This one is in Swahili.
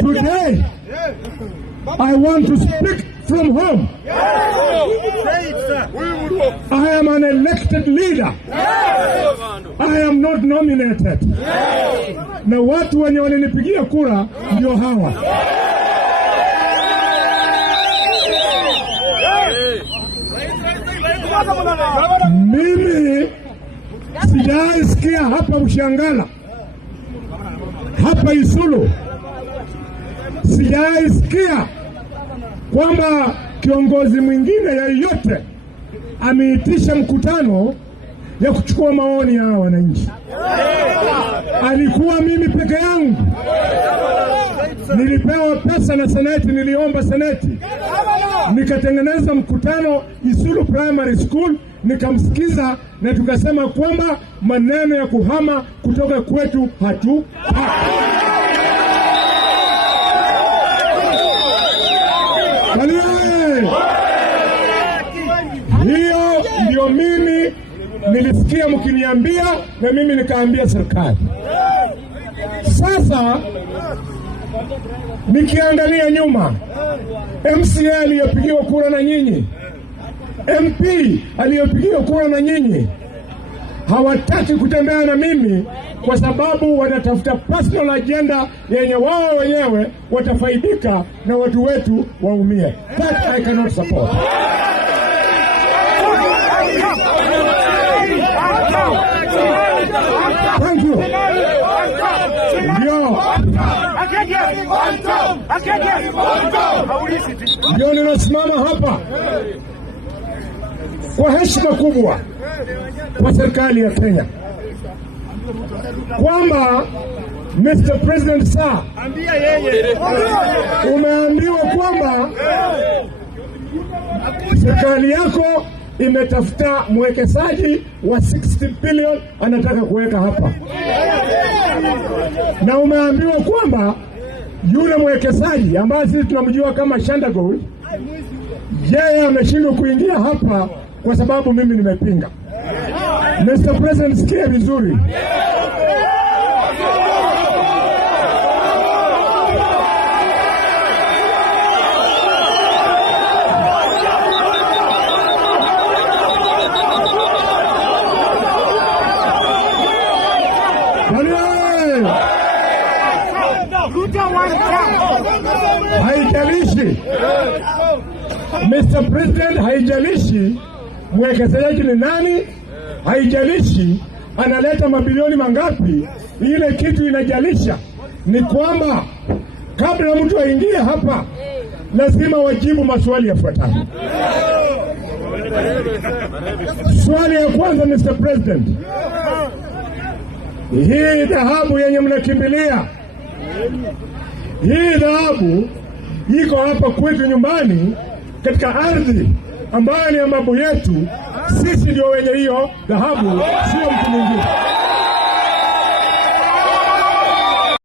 Today, I want to speak from home. I am an elected leader. I am not nominated. Na watu wenye walinipigia kura ndio hawa. Mimi sijaisikia hapa Mshangala, hapa Isulu, sijaisikia kwamba kiongozi mwingine yeyote ameitisha mkutano ya kuchukua maoni ya wananchi. Alikuwa mimi peke yangu. Nilipewa pesa na seneti, niliomba seneti, nikatengeneza mkutano Isulu Primary School, nikamsikiza na tukasema kwamba maneno ya kuhama kutoka kwetu hiyo ndio mimi nilisikia mkiniambia, na mimi nikaambia serikali. Sasa nikiangalia nyuma, MCA aliyopigiwa kura na nyinyi, MP aliyopigiwa kura na nyinyi, hawataki kutembea na mimi kwa sababu wanatafuta personal agenda yenye wao wenyewe watafaidika na watu wetu waumie. That I cannot support. Thank you. Ndio ninasimama hapa kwa heshima kubwa kwa serikali ya Kenya kwamba Mr. President sir, umeambiwa kwamba serikali yako imetafuta mwekezaji wa 60 billion anataka kuweka hapa, na umeambiwa kwamba yule mwekezaji ambaye sisi tunamjua kama Shanda Gold, yeye ameshindwa kuingia hapa kwa sababu mimi nimepinga. Mr. President, sikia vizuri. Haijalishi Mr. President, haijalishi mwekezaji ni nani, haijalishi analeta mabilioni mangapi. Ile kitu inajalisha ni kwamba kabla mtu aingie hapa lazima wajibu maswali yafuatayo. Swali ya kwanza, Mr. President, hii dhahabu yenye mnakimbilia, hii dhahabu iko hapa kwetu nyumbani katika ardhi ambayo ni ya babu yetu. Sisi ndio wenye hiyo dhahabu, sio mtu mwingine.